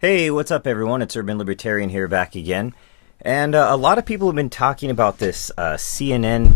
Hey, what's up, everyone? It's Urban Libertarian here, back again. And a lot of people have been talking about this CNN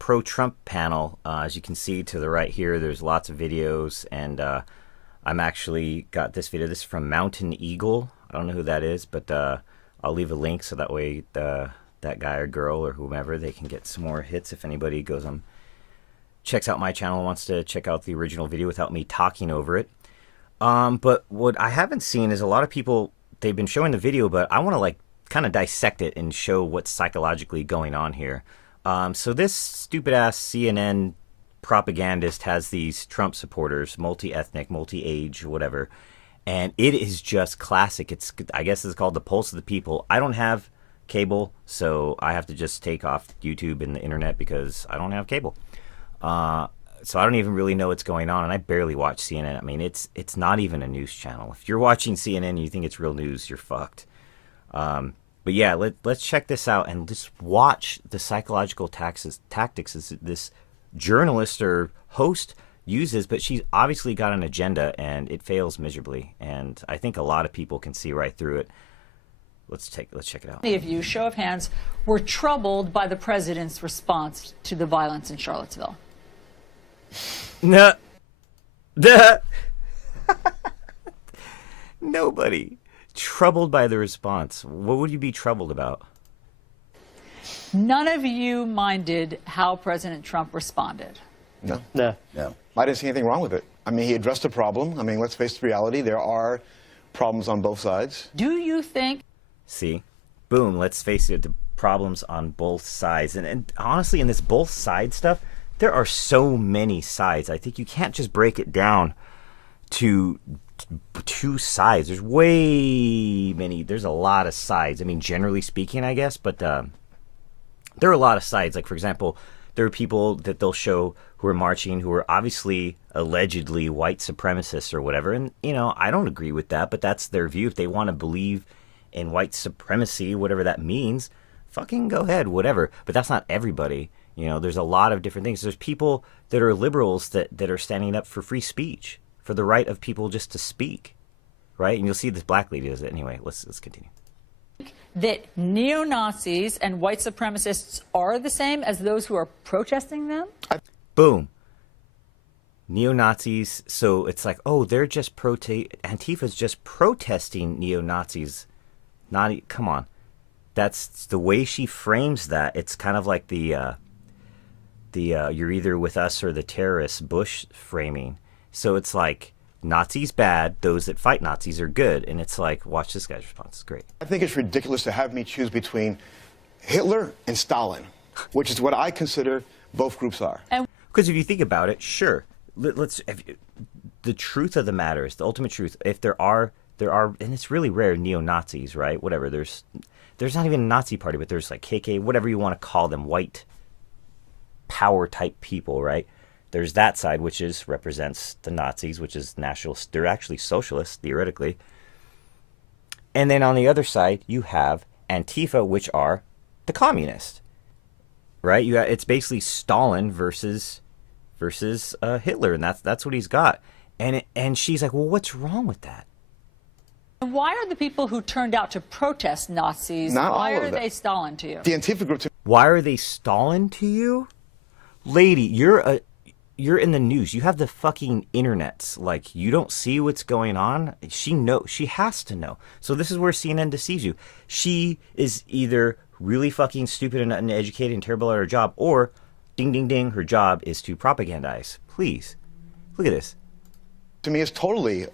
pro-Trump panel. As you can see to the right here, there's lots of videos, and I'm actually got this video. This is from Mountain Eagle. I don't know who that is, but I'll leave a link so that way that guy or girl or whomever, they can get some more hits if anybody goes on, checks out my channel and wants to check out the original video without me talking over it. But what I haven't seen is a lot of people, they've been showing the video, but I want to like kind of dissect it and show what's psychologically going on here. So this stupid ass CNN propagandist has these Trump supporters, multi-ethnic, multi-age, whatever. And it is just classic. I guess it's called the pulse of the people. I don't have cable, so I have to just take off YouTube and the internet because I don't have cable. So I don't even really know what's going on, and I barely watch CNN. I mean, it's not even a news channel. If you're watching CNN and you think it's real news, you're fucked. But yeah, let's check this out and just watch the psychological tactics this journalist or host uses, but she's obviously got an agenda, and it fails miserably. And I think a lot of people can see right through it. Let's check it out. Many of you, show of hands, were troubled by the president's response to the violence in Charlottesville. No. Nobody. Troubled by the response. What would you be troubled about? None of you minded how President Trump responded. No. No. No. I didn't see anything wrong with it. I mean, he addressed a problem. I mean, let's face the reality. There are problems on both sides. Do you think... See? Boom. Let's face it. The problems on both sides. And honestly, in this both side stuff, there are so many sides. I think you can't just break it down to two sides. There's way many. There's a lot of sides. I mean, generally speaking, I guess, but there are a lot of sides. Like, for example, there are people that they'll show who are marching who are obviously allegedly white supremacists or whatever. And, you know, I don't agree with that, but that's their view. If they want to believe in white supremacy, whatever that means, fucking go ahead, whatever. But that's not everybody. You know, there's a lot of different things. There's people that are liberals that are standing up for free speech, for the right of people just to speak, right? And you'll see this black lady does it. Anyway, let's continue. That neo-Nazis and white supremacists are the same as those who are protesting them? Boom. Neo-Nazis, so it's like, oh, they're just Antifa's just protesting neo-Nazis. Come on. That's the way she frames that. It's kind of like the you're either with us or the terrorists Bush framing. So it's like Nazis bad, those that fight Nazis are good. And it's like, watch this guy's response. It's great. I think it's ridiculous to have me choose between Hitler and Stalin, which is what I consider both groups are. Because if you think about it, sure. The truth of the matter is, the ultimate truth, if there are, and it's really rare, neo-Nazis, right? Whatever, there's not even a Nazi party, but there's like KK, whatever you want to call them, white power type people, right? There's that side, which represents the Nazis, which is nationalist. They're actually socialists, theoretically. And then on the other side, you have Antifa, which are the communists, right? It's basically Stalin versus Hitler, and that's what he's got. And she's like, well, what's wrong with that? Why are the people who turned out to protest Nazis, Not why all of are them. they Stalin to you? The Antifa group. Why are they Stalin to you? Lady, you're in the news. You have the fucking internets. Like, you don't see what's going on. She has to know. So this is where CNN deceives you. She is either really fucking stupid and uneducated and terrible at her job, or ding ding ding, her job is to propagandize. Please. Look at this. To me, is totally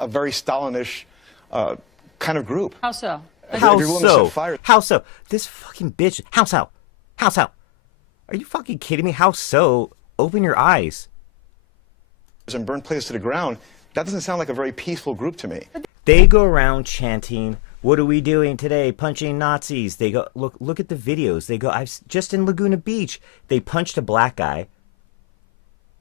a very Stalinish kind of group. How so? How Every woman so? set fire. How so? This fucking bitch. How so? How so? Are you fucking kidding me? How so? Open your eyes. And burn places to the ground. That doesn't sound like a very peaceful group to me. They go around chanting, "What are we doing today? Punching Nazis." They go, look at the videos. They go, just in Laguna Beach, they punched a black guy.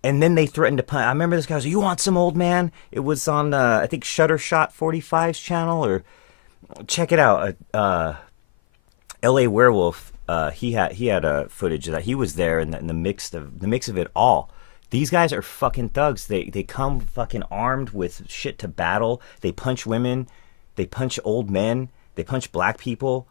And then they threatened to punch. I remember this guy was like, "You want some, old man?" It was on, I think, Shuttershot 45's channel, or check it out. L.A. Werewolf, he had footage of that. He was there in the mix of it all. These guys are fucking thugs. They come fucking armed with shit to battle. They punch women. They punch old men. They punch black people.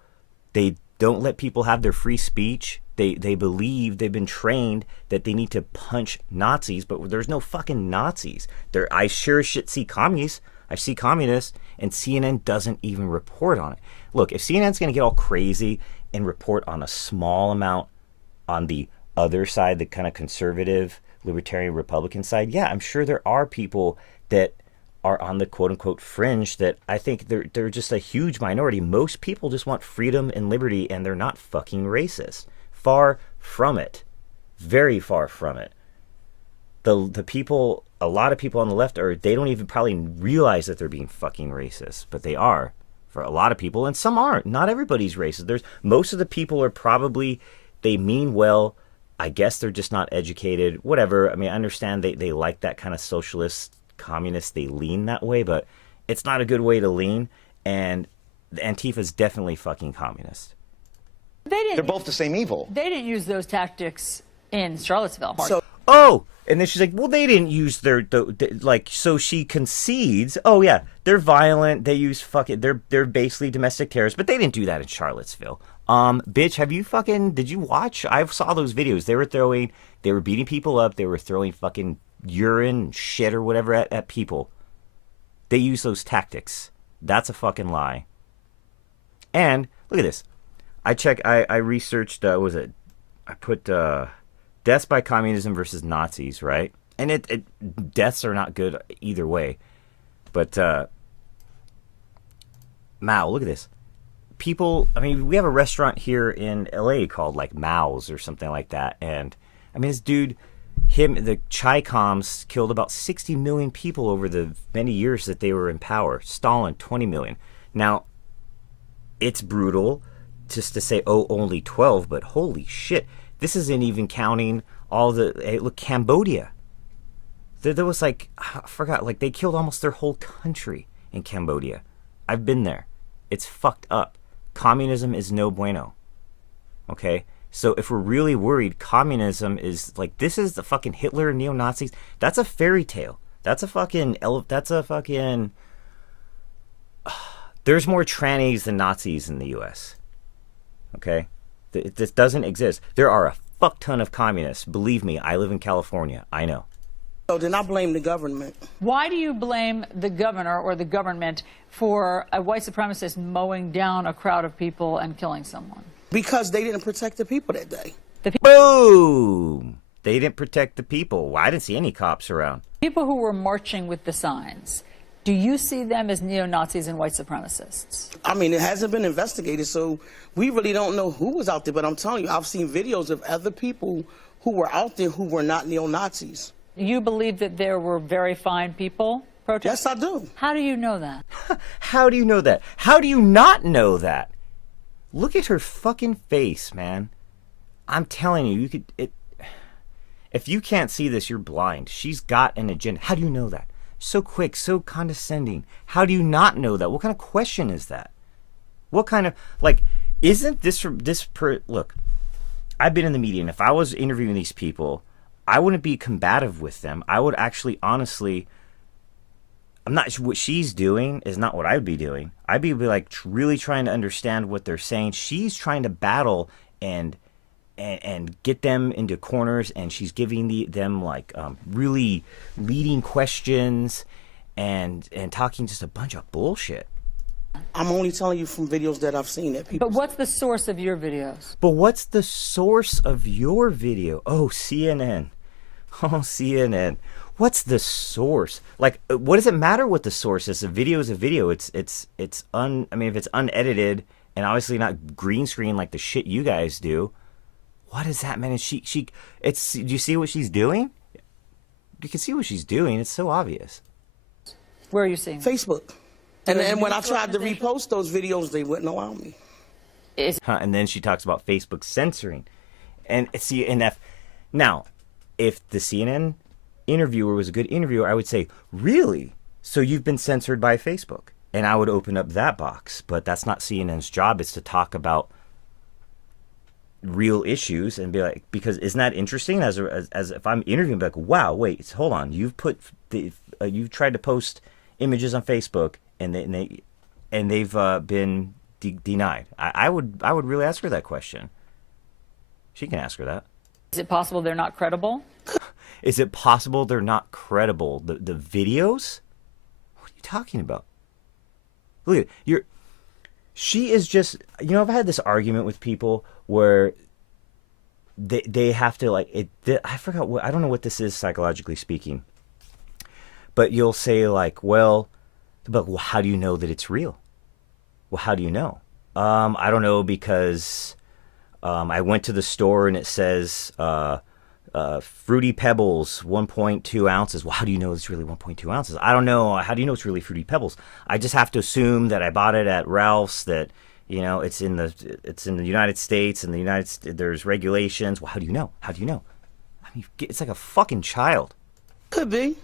They don't let people have their free speech. They believe, they've been trained that they need to punch Nazis, but there's no fucking Nazis. I sure as shit see commies. I see communists, and CNN doesn't even report on it. Look, if CNN's going to get all crazy and report on a small amount on the other side, the kind of conservative, libertarian, Republican side, yeah, I'm sure there are people that are on the quote-unquote fringe that I think they're just a huge minority. Most people just want freedom and liberty, and they're not fucking racist. Far from it. Very far from it. The people, a lot of people on the left they don't even probably realize that they're being fucking racist, but they are for a lot of people, and some aren't. Not everybody's racist. Most of the people are probably, they mean well. I guess they're just not educated, whatever. I mean, I understand they like that kind of socialist, communist, they lean that way, but it's not a good way to lean, and Antifa's definitely fucking communist. They're both the same evil. They didn't use those tactics in Charlottesville. Oh, and then she's like, well, they didn't use so she concedes, oh yeah, they're violent, they use they're basically domestic terrorists, but they didn't do that in Charlottesville. Bitch, did you watch? I saw those videos. They were beating people up, they were throwing fucking urine, shit, or whatever at people. They use those tactics. That's a fucking lie. And, look at this. I researched, I put deaths by communism versus Nazis, right? And deaths are not good either way. But, Mao, look at this. People, I mean, we have a restaurant here in LA called like Mao's or something like that. And, I mean, this dude, the Chi-Coms killed about 60 million people over the many years that they were in power. Stalin, 20 million. Now, it's brutal just to say, oh, only 12, but holy shit. This isn't even counting all hey, look, Cambodia. There was like, I forgot, like they killed almost their whole country in Cambodia. I've been there. It's fucked up. Communism is no bueno. Okay? So if we're really worried, communism is like, this is the fucking Hitler and neo-Nazis. That's a fairy tale. That's a fucking, there's more trannies than Nazis in the U.S. Okay? This doesn't exist. There are a fuck ton of communists. Believe me, I live in California. I know. So then I blame the government. Why do you blame the governor or the government for a white supremacist mowing down a crowd of people and killing someone? Because they didn't protect the people that day. Boom! They didn't protect the people. Well, I didn't see any cops around. People who were marching with the signs, do you see them as neo-Nazis and white supremacists? I mean, it hasn't been investigated, so we really don't know who was out there. But I'm telling you, I've seen videos of other people who were out there who were not neo-Nazis. You believe that there were very fine people protesting? Yes, I do. How do you know that? How do you know that? How do you not know that? Look at her fucking face, man. I'm telling you, if you can't see this, you're blind. She's got an agenda. How do you know that? So quick, so condescending. How do you not know that? What kind of question is that? What kind of, like, isn't this look, I've been in the media, and if I was interviewing these people, I wouldn't be combative with them. I would actually, honestly, I'm not sure what she's doing is not what I'd be doing. I'd be like really trying to understand what they're saying. She's trying to battle and get them into corners, and she's giving them like really leading questions and talking just a bunch of bullshit. I'm only telling you from videos that I've seen that people. But what's the source of your videos? But what's the source of your video? Oh, CNN. Oh, CNN. What's the source? Like, what does it matter what the source is? A video is a video. I mean, if it's unedited and obviously not green screen like the shit you guys do, what does that mean? Do you see what she's doing? You can see what she's doing. It's so obvious. Where are you seeing? Facebook. And when I tried to repost those videos, they wouldn't allow me. And then she talks about Facebook censoring. And see, now, if the CNN interviewer was a good interviewer, I would say, really? So you've been censored by Facebook? And I would open up that box. But that's not CNN's job. It's to talk about real issues and be like, because isn't that interesting? As if I'm interviewing, be like, wow, wait, hold on, you've tried to post images on Facebook and they've been denied. I would really ask her that question. She can ask her that. Is it possible they're not credible? Is it possible they're not credible? The videos? What are you talking about? Look at she is just, I've had this argument with people where they have to I forgot I don't know what this is psychologically speaking. But you'll say well, how do you know that it's real? Well, how do you know? I don't know because I went to the store and it says Fruity Pebbles, 1.2 ounces. Well, how do you know it's really 1.2 ounces? I don't know. How do you know it's really Fruity Pebbles? I just have to assume that I bought it at Ralph's, that, it's in the United States, and there's regulations. Well, how do you know? How do you know? I mean, it's like a fucking child. Could be.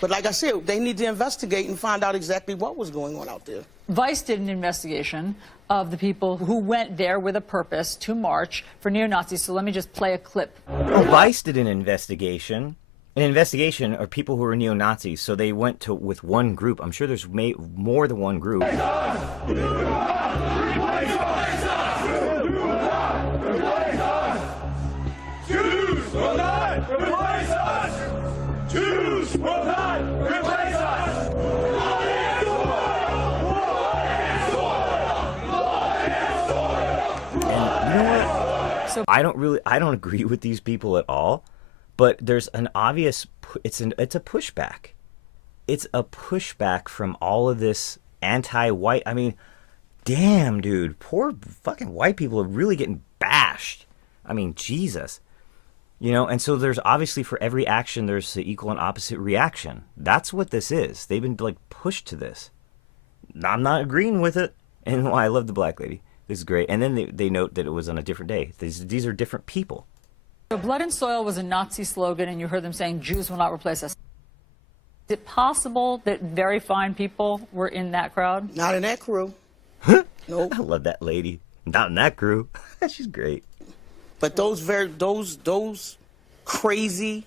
But like I said, they need to investigate and find out exactly what was going on out there. Vice did an investigation of the people who went there with a purpose to march for neo-Nazis. So let me just play a clip. Oh, Vice did an investigation. An investigation are people who are neo-Nazis. So they went with one group. I'm sure there's more than one group. Jews will not replace us! Jews will not replace us! I don't agree with these people at all, but there's an obvious, it's a pushback. It's a pushback from all of this anti-white. I mean, damn, dude, poor fucking white people are really getting bashed. I mean, Jesus. And so there's obviously, for every action, there's the equal and opposite reaction. That's what this is. They've been pushed to this. I'm not agreeing with it. And I love the black lady. This is great. And then they note that it was on a different day. These are different people. So blood and soil was a Nazi slogan, and you heard them saying, Jews will not replace us. Is it possible that very fine people were in that crowd? Not in that crew. Nope. I love that lady. Not in that crew. She's great. But those crazy,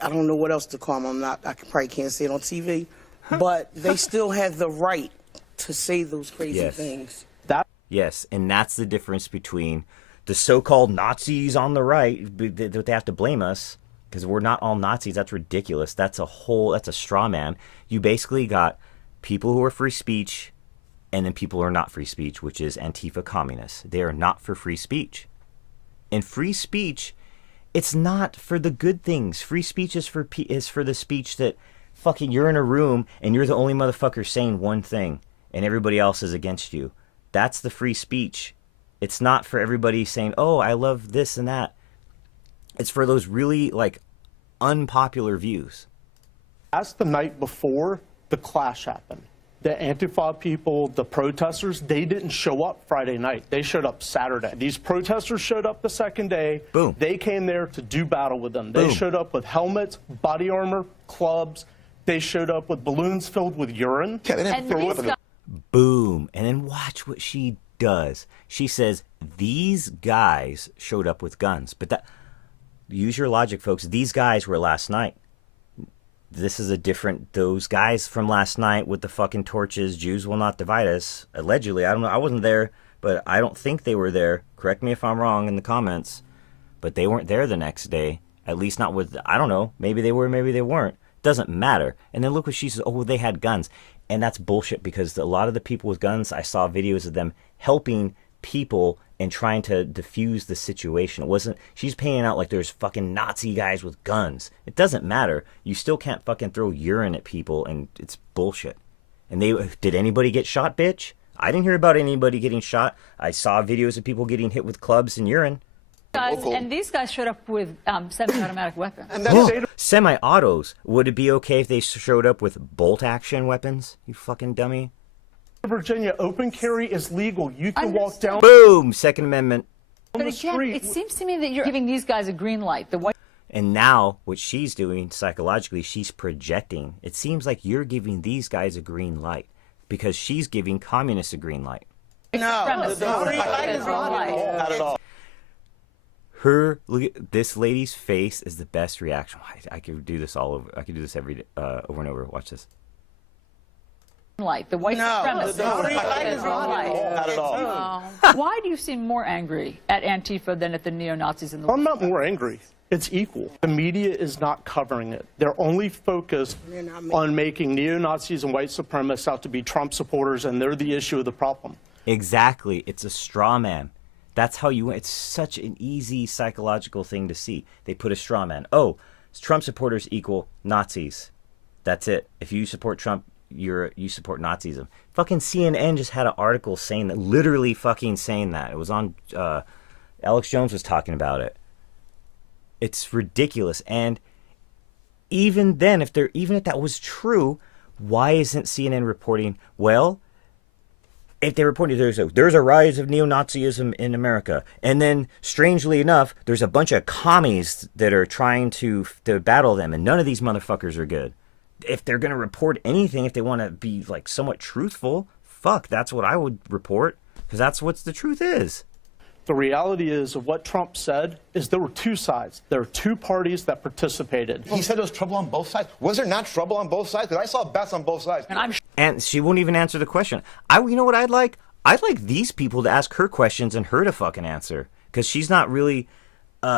I don't know what else to call them. I probably can't say it on TV, but they still had the right to say those crazy things. Yes, and that's the difference between the so-called Nazis on the right, that they have to blame us, because we're not all Nazis. That's ridiculous. That's a straw man. You basically got people who are free speech, and then people who are not free speech, which is Antifa communists. They are not for free speech. And free speech, it's not for the good things. Free speech is for the speech that fucking you're in a room and you're the only motherfucker saying one thing and everybody else is against you. That's the free speech. It's not for everybody saying, oh, I love this and that. It's for those really unpopular views. That's the night before the clash happened. The Antifa people, the protesters, they didn't show up Friday night. They showed up Saturday. These protesters showed up the second day. Boom. They came there to do battle with them. Boom. They showed up with helmets, body armor, clubs. They showed up with balloons filled with urine. Boom. And then watch what she does. She says, these guys showed up with guns. But use your logic, folks. These guys were last night. This is those guys from last night with the fucking torches, Jews will not divide us, allegedly. I don't know, I wasn't there, but I don't think they were there. Correct me if I'm wrong in the comments. But they weren't there the next day. At least not with, I don't know, maybe they were, maybe they weren't. Doesn't matter. And then look what she says, oh, well, they had guns. And that's bullshit, because a lot of the people with guns, I saw videos of them helping people and trying to defuse the situation. It wasn't, she's painting out like there's fucking Nazi guys with guns. It doesn't matter. You still can't fucking throw urine at people, and it's bullshit. And did anybody get shot, bitch? I didn't hear about anybody getting shot. I saw videos of people getting hit with clubs and urine. And these guys showed up with semi-automatic weapons. Semi-autos. Would it be okay if they showed up with bolt-action weapons? You fucking dummy. Virginia, open carry is legal. You can walk down. Boom! Second Amendment. But again, it seems to me that you're giving these guys a green light. And now, what she's doing psychologically, she's projecting. It seems like you're giving these guys a green light because she's giving communists a green light. No, the green light is wrong. Not at all. Look at this lady's face is the best reaction. I could do this all over. I could do this every over and over. Watch this. Light. The white supremacists. Not at all. Why do you seem more angry at Antifa than at the neo-Nazis in the world? I'm not more angry. It's equal. The media is not covering it. They're only focused on making neo-Nazis and white supremacists out to be Trump supporters, and they're the issue of the problem. Exactly. It's a straw man. That's how you. It's such an easy psychological thing to see. They put a straw man. Oh, Trump supporters equal Nazis. That's it. If you support Trump, you support Nazism. Fucking CNN just had an article saying that, literally fucking saying that. It was on. Alex Jones was talking about it. It's ridiculous. And even then, even if that was true, why isn't CNN reporting? Well, if they reported there's a rise of neo-Nazism in America, and then strangely enough, there's a bunch of commies that are trying to battle them, and none of these motherfuckers are good. If they're gonna report anything, if they want to be like somewhat truthful, fuck, that's what I would report, because that's what the truth is. The reality is of what Trump said is there were two sides. There are two parties that participated. He said there was trouble on both sides. Was there not trouble on both sides? Because I saw bets on both sides. And she won't even answer the question. You know what I'd like? I'd like these people to ask her questions and her to fucking answer, because she's not really,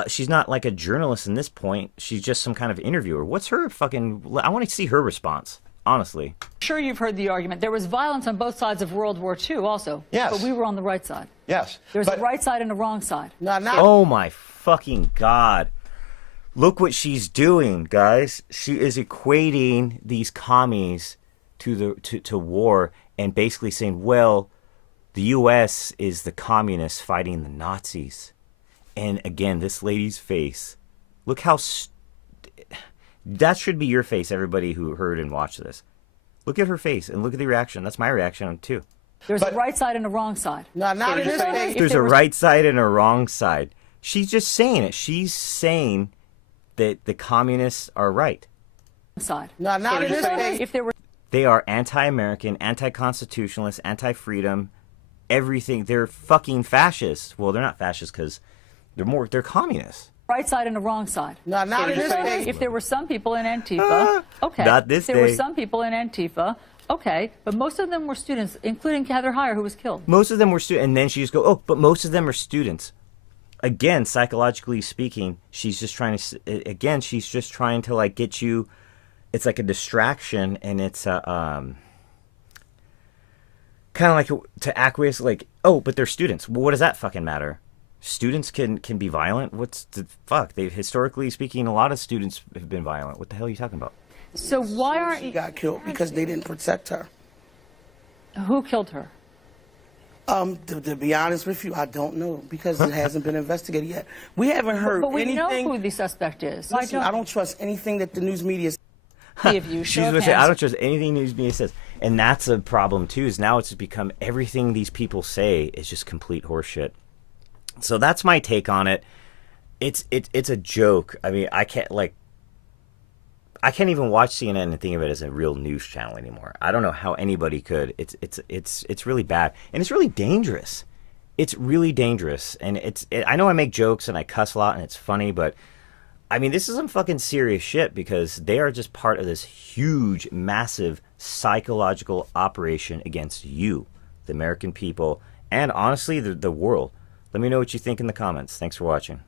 she's not like a journalist in this point. She's just some kind of interviewer. What's her fucking? I want to see her response. Honestly. Sure, you've heard the argument. There was violence on both sides of World War II also. Yes. But we were on the right side. Yes. There's a right side and a wrong side. Oh my fucking God. Look what she's doing, guys. She is equating these commies to war, and basically saying, well, the U.S. is the communists fighting the Nazis. And again, this lady's face. Look how... that should be your face, everybody who heard and watched this. Look at her face and look at the reaction. That's my reaction too. There's a right side and a wrong side. No, not in this case. There's a right side and a wrong side. She's just saying it. She's saying that the communists are right. Side. No, not in this case. If there were... They are anti-American, anti-constitutionalist, anti-freedom, everything. They're fucking fascists. Well, they're not fascists because they're communists. Right side and a wrong side. No, not in this case. If there were some people in Antifa, okay. Not this If there were day. some people in Antifa, okay. But most of them were students, including Heather Heyer, who was killed. Most of them were students. And then she just go, oh, but most of them are students. Again, psychologically speaking, she's just trying to like get you. It's like a distraction, and it's kind of like to acquiesce, like, oh, but they're students. Well, what does that fucking matter? Students can be violent. What's the fuck? They've, historically speaking, a lot of students have been violent. What the hell are you talking about? So why aren't She you... got killed because they didn't protect her. Who killed her? To be honest with you, I don't know because it hasn't been investigated yet. We haven't heard But we anything. know who the suspect is. Listen, I don't trust anything that the news media Of you. She's gonna say, I don't trust anything news media says. And that's a problem too, is now it's become everything these people say is just complete horseshit. So that's my take on it. It's a joke. I mean, I can't even watch CNN and think of it as a real news channel anymore. I don't know how anybody could. It's really bad, and it's really dangerous. It's really dangerous, and I know I make jokes and I cuss a lot and it's funny, but I mean, this is some fucking serious shit, because they are just part of this huge, massive psychological operation against you, the American people, and honestly, the world. Let me know what you think in the comments. Thanks for watching.